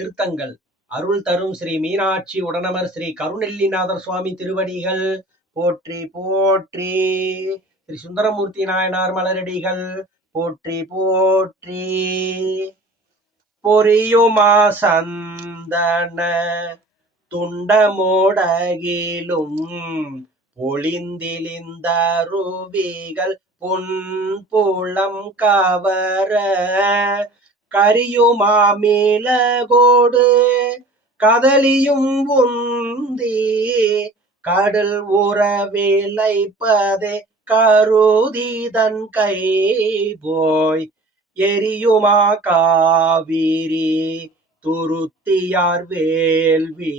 திருத்தங்கள் அருள் தரும் ஸ்ரீ மீனாட்சி உடனமர் ஸ்ரீ கருநெல்லிநாதர் சுவாமி திருவடிகள் போற்றி போற்றி. ஸ்ரீ சுந்தரமூர்த்தி நாயனார் மலரடிகள் போற்றி போற்றி. பொரியுமா சந்தன துண்டமோடகிலும் பொழிந்திலிந்தருவிகள் பொன்புலம் கவர கரியுமா மேலகோடு கதலியும் உந்தி கடல் உறவிலைப்பதே கருதிதன் கை போய் எரியுமா காவிரி துருத்தியார் வேள்வி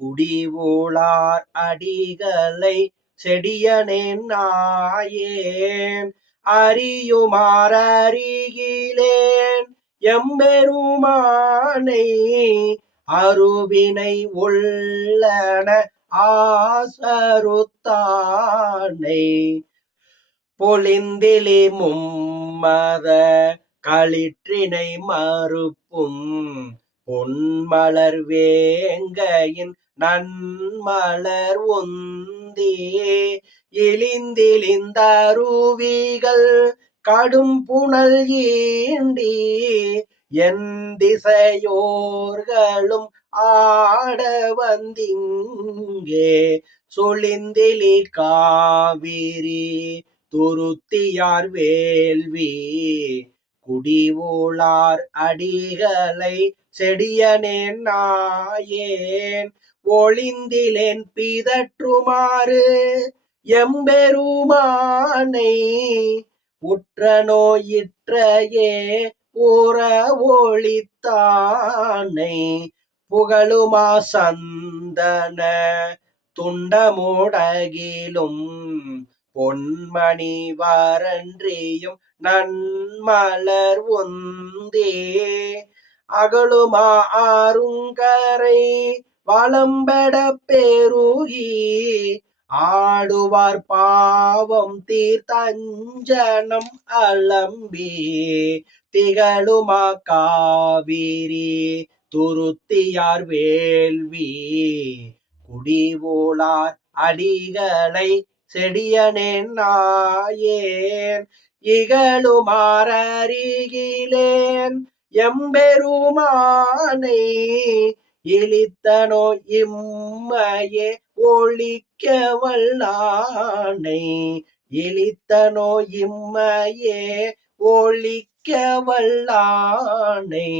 குடிவுளார் அடிகளை செடியனேன் நாயேன் அறியுமாறிகிலேன் எம்பெருமானை அருவினை உள்ளன ஆசருத்தானை பொலிந்திலி மும்மத களிற்றினை மறுப்பும் பொன்மலர் வேங்கையின் நன்மலர் ஒந்தே இழிந்திலிந்தருவிகள் கடும் புனல் ஈண்டி என் திசையோர்களும் ஆட வந்திங்கே சொலிந்திலி காவிரி துருத்தியார் வேள்வி குடிவுளார் அடிகளை செடியனேன் நாயேன் ஒளிந்திலேன் பிதற்றுமாறு எம்பெருமானை உற்ற நோயிற்றையே உற ஒளித்தானை புகழுமா சந்தன துண்டமோடகிலும் பொன்மணி வரன்றியும் நன்மலர் ஒந்தே அகலுமா ஆருங்கரை வளம்பெட பெருகி ஆடுவார் பாவம் தீர்த்தஞ்சனம் அலம்பி திகழுமா காவிரி துருத்தியார் வேள்வி குடிவுளார் அடிகளை செடியனேன் நாயேன் இகழுமாறிகிலேன் எம்பெருமானை இழித்தனோ இம்மையே ஒழிக்க வல்லானை இழித்தனோ இம்மையே ஒழிக்க வல்லானை.